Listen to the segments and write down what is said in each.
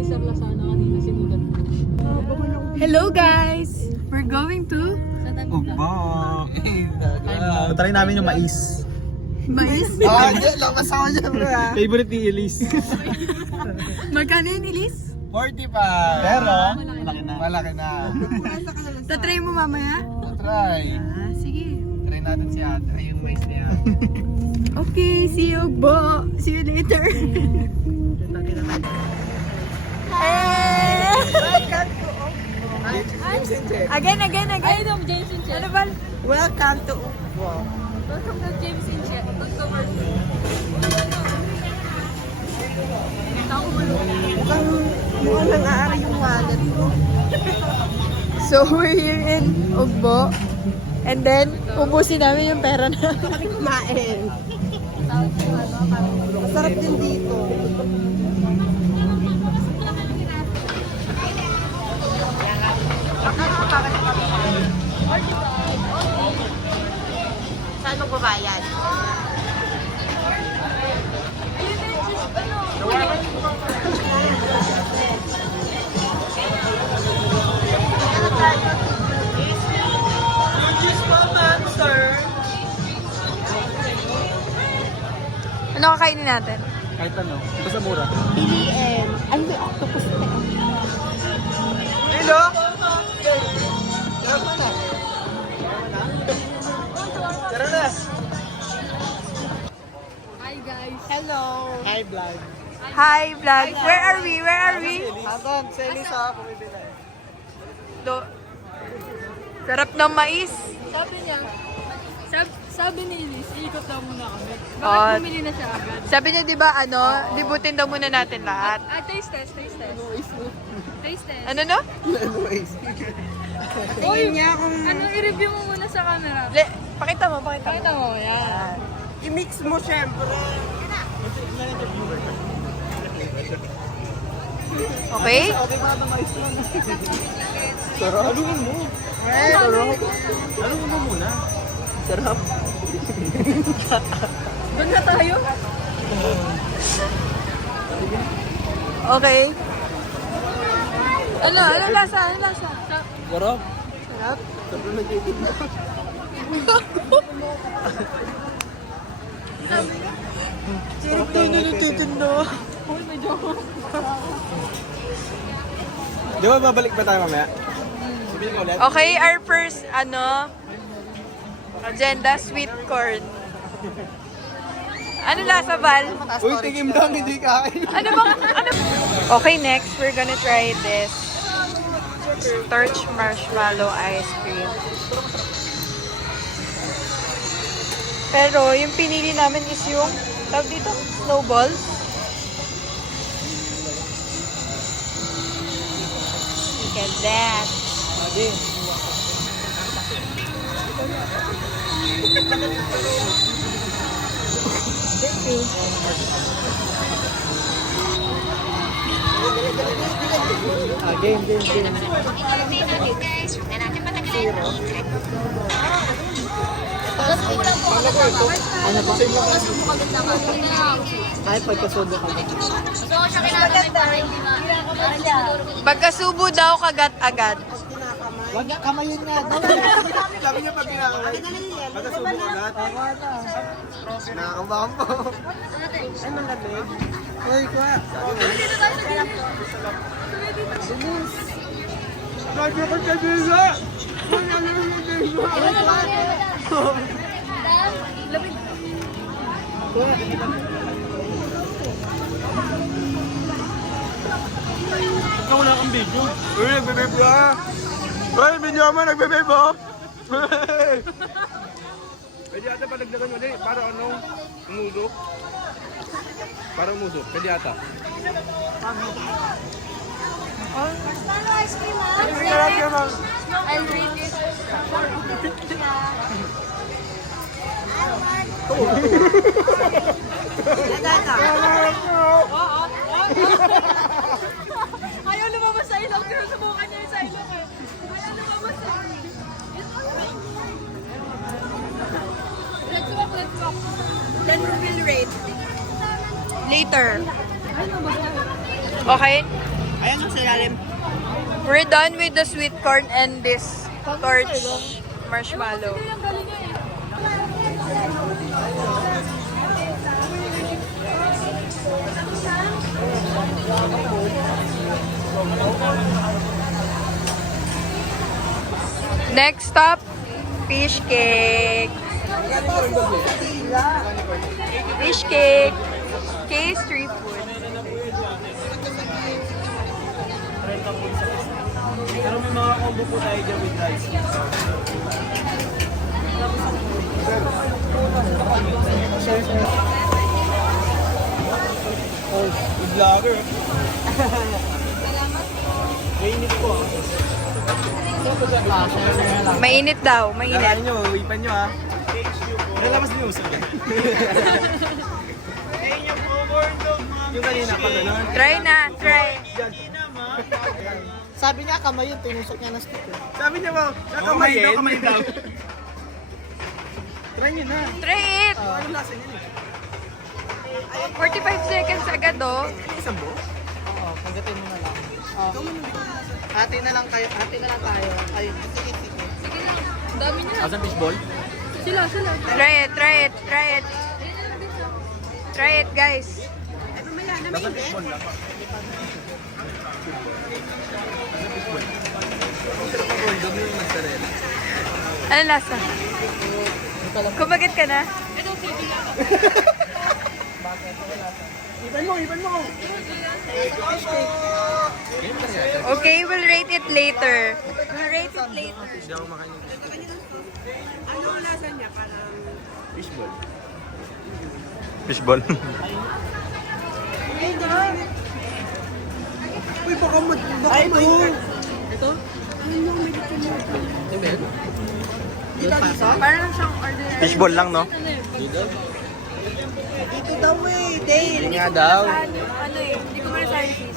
ni Sir Lasana kanina sinulat ko. Hello guys! We're going to Ugbo! Try namin yung mais. Mais. Lakas ako dyan bro ha. Favorite ni Elise. Magkano yun, Elise? 45. Pero, malaki na. Tatry mo mamaya? Try. Ah, sige. Try natin si ate. Ay, yung mais niya. Okay, see you, Bo. See you later. Hey! Welcome to Ugbo. Again. Ay, no, James and Jet. Ano ba? Welcome to Ugbo. Welcome to James and Jet. October 2. Mukhang nang-aari yung wallet mo. So, we're here in Ugbo. And then, ubusin namin yung pera na. Kami kumain. Masarap din dito. Saan magbabayad? Ano kakainin natin? Kahit ano, basta mura. Piliin. Ano ba yung octopus na yun? Hello? Tara na! Hi guys. Hello. Hi, vlog. Hi, vlog. Where are we? Andon, sa Elisa, kumibili. Sarap ng mais. Sabi niya, sabi ni Elise, ikot daw muna kami. Oh. Bakit bumili na siya agad? Sabi niya, di ba, libutin daw muna natin lahat. Taste test. Taste test. Ano no? Anyways. Uy, ano, i-review mo muna sa camera. Pakita mo. Pakita mo, yan. I-mix mo syempre. Okay? Sarap. Haluin mo. Sarap. Haluin mo muna. Sarap. Doon na tayo. Okay. Ano lasa? Sarap. Sarap. Sarap na nagtitig na. Sarap daw na nagtitindo. Uy, medyo. Di ba babalik pa tayo mamaya? Bibili ka ulit? Okay, our first, agenda, sweet corn. Ano lasa, Val? Uy, tigim lang, hindi kain. Okay, next, we're gonna try this starch marshmallow ice cream. Pero, yung pinili namin is yung, tawag dito, snowballs. Look at that. Game. Ano ba? Ay, pagkasubo ka. Pagkasubo daw, kagat agad. Wag niya, kamayin niya. Sabi niya pag pinakamay. Pagkasubo agad. Nakakabahan po. Ay, malamig. Uy, kuha. Lagi ako sa bisa! Ikaw wala kang video. Uy, nagbe-vape ka. Uy, video mo, nagbe-vape oh. Pwede ata palagdagan ulit. Para anong umusok? Para umusok. Pwede ata. Marshmallow ice cream, ha? I'll rate it. Ayaw lumabas sa ilong. Sinusubukan niya yung sa ilong eh. Ayaw lumabas sa ilong. Let's walk. Then we will rate. Later. Okay? Ayan ang silalim. We're done with the sweet corn and this torch marshmallow. Next stop, fish cake. Fish cake. Street food. Pero may mga combo po tayo dyan with rice. Oh, good vlogger. Mainit po ah. Mainit daw, mainit. Kakain nyo, wipan nyo ah. Nalabas niyo sa yung kanina pa gano'n. Try na, try. Sabi niya kamay yun, tinusok niya ng stick. Sabi niya ba, kakamayin? Kamay daw. Try nyo na. Try it. Anong lasa niya? 45 seconds agad oh. Isang buo? Oo, pagdating mo na lang. Hati na lang tayo. Ayun. Sige. Dami niya. Asan fishball? Sila. Try it, try it, try it. Try it guys. Asan fishball lang? Ano lasa? Kumagat ka na? Ipan mo! Okay, we'll rate it later. We'll rate it later. Hindi ako makain. Ano ang lasa niya? Parang... Fishball. Fishball? Uy, baka ito? Parang siyang ordinary. Fishball lang, no? Ito daw Dale. Hindi nga daw. Ano eh, hindi ko malasahin cheese.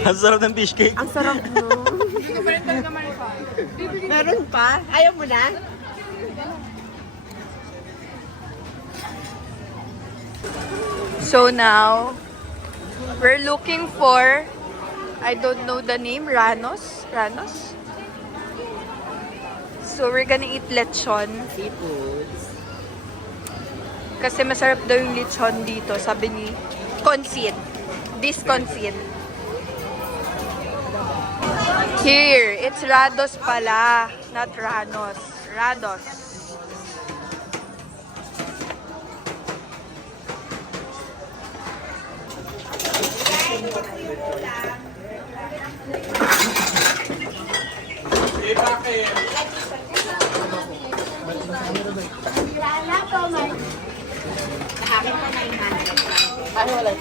Ang sarap ng fish cake. Ang sarap mo. Hindi ko pa rin talaga malasahin. Meron pa? Ayaw mo na? So now, we're looking for, I don't know the name, Ranos? So we're gonna eat lechon. Seafoods. Kasi masarap daw yung lechon dito, sabi ni Conceit. This Conceit. Here, it's Rados pala, not Ranos. Rados. Ano wala?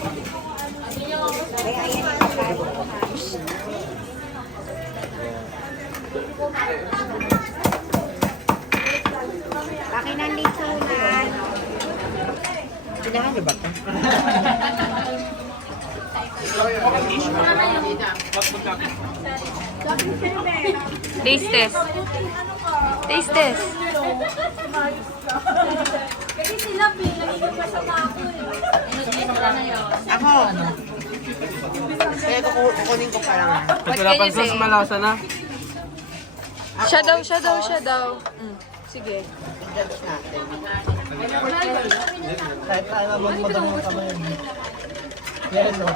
Laki ng litsunan. Kailangan niyo ba ito? Taste test. Taste test. Kasi sila, pinagiging masama ako eh. Ako. Kaya kukunin ko parang. What can you say? malasa na. Siya daw. Sige. I-judge natin. Kahit tayo magmadami yung kamay. Yan o.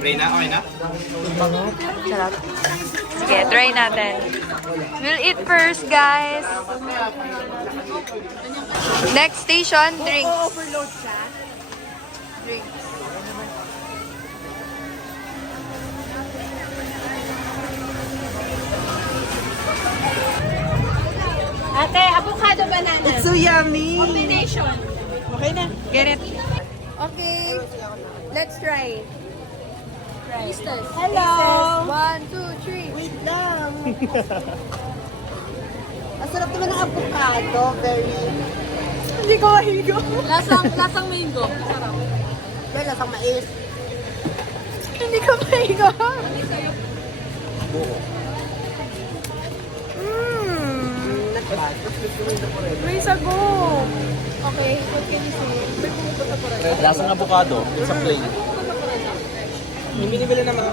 Reyna, okay na? Sarap. Sige, try natin. We'll eat first, guys. Next station, drinks. Overload siya. Drinks. Ate, avocado banana. It's so yummy. Combination. Okay na. Get it? Okay. Let's try. Sisters. Hello. 1, 2, 3. Wait lang. Ang sarap naman ng avocado. Very... Hindi ko mahigo. Lasang mango. Sarap. Very lasang mais. Hindi ko mahigo. May sago. Okay, what can you say? May pumupunta pa rin. Lasang avocado. It's a plain. Yung binibili naman.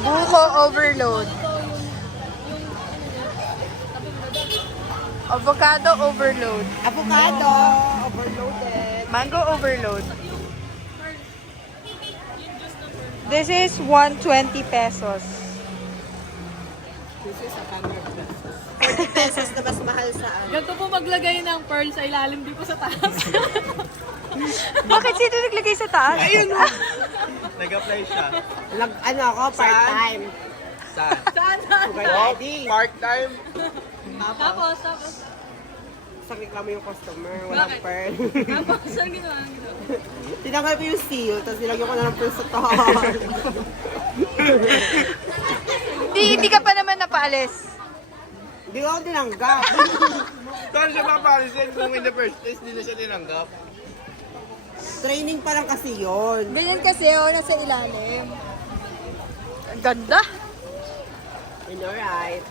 Buko overload. Avocado overload. Avocado, overloaded. Mango overload. This is 120 pesos. This is a 100 pesos. 40 pesos na mas mahal sa ano. Ganito po maglagay ng pearl sa ilalim, di po sa taas. Bakit sino naglagay sa taas? Ayun! Nag-apply siya. Ano ako, part-time. Saan? Saan? Sugar daddy. Part-time. Tapos. Sa reklamo yung customer, walang Bakit? pearl. Tapos, saan ginawa? Tinanggal ko yung seal, tapos nilagyan ko na ng pearl sa taas. Hindi ka pa naman napaalis. Hindi ko ako tinanggap. Saan siya papalisin kung in the first place, hindi na siya tinanggap? Training pa lang kasi yun. Ganyan kasi nasa ilalim. Ang ganda. And alright.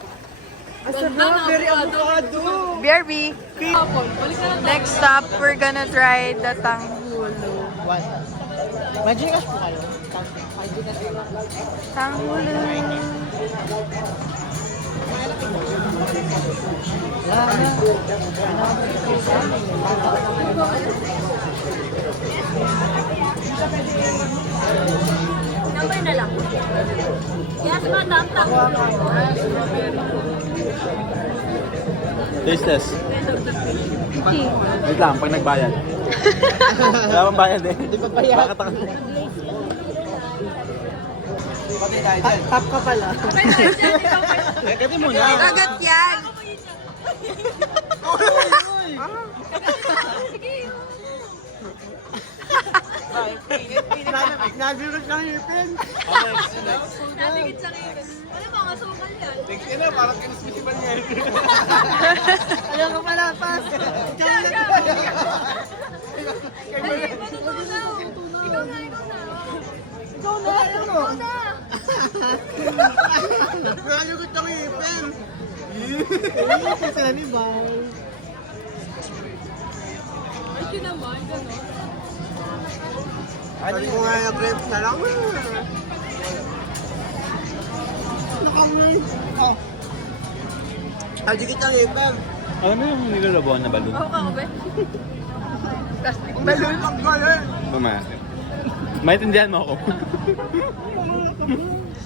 Ganda na avocado. BRB. Apple. Balik na lang. Next stop, we're gonna try the tanghulo. What? Magigas po kayo? Tanghulo. Number na lang. Yes, madam. Taste test. Wait lang, pag nagbayad. Wala pang bayad eh. Hindi pa bayad. Bakit ako? Tap ka pala. Kasi muna. Kagat yan. Nagulot lang yung pen. Natigit sa ngipin. Ano ba, kasukal yan? Next year na, parang kinismisipan niya. Ayaw ka pala, pas. Ay, matutunaw. Ikaw na. Nagulot lang yung pen. Kasi na ni Bao. Ay, kinamay, gano'n. Ano ko nga yung grapes na lang. Adi kita ngipin. Alam mo yung nilalabuan na balon? Ako ka, be? Balon? Mamaya. Maintindihan mo ako.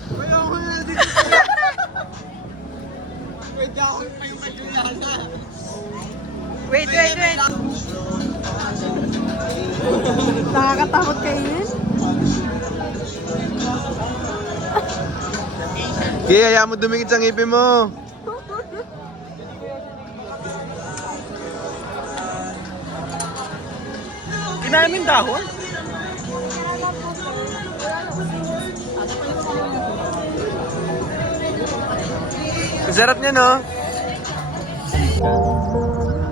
Kaya ako na dito. Pwede ako yung magulala. Wait. Nakakatakot kainin? Kaya ayaw mo dumikit sa ngipin mo. Kinamin dahon? Ang sarap niya, no?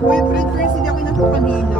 Uy, friend, hindi ako inapapanino.